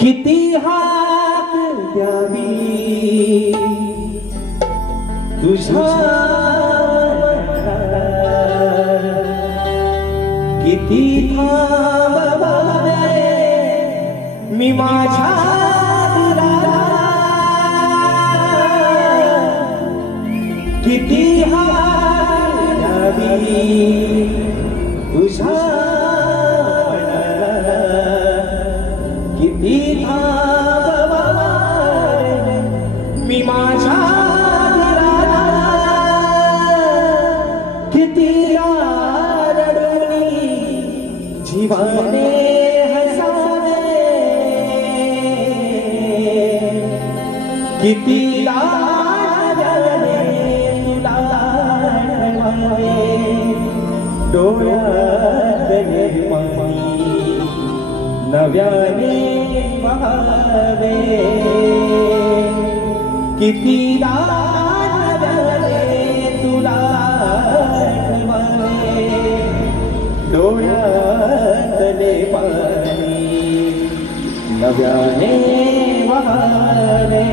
किती हात द्यावी तुझ्या किती थांबवावे मी माझ्या दिलाला किती हात द्यावी तुझ्या किती थांबवावे मी माझ्या दिलाला किती रडली जीवाने हसावे किती लाजले तुला आठवावे डोळ्यातले पाणी नव्याने बहावे किती लाजले तुला आठवावे डोळ्यातले पाणी नव्याने बहावे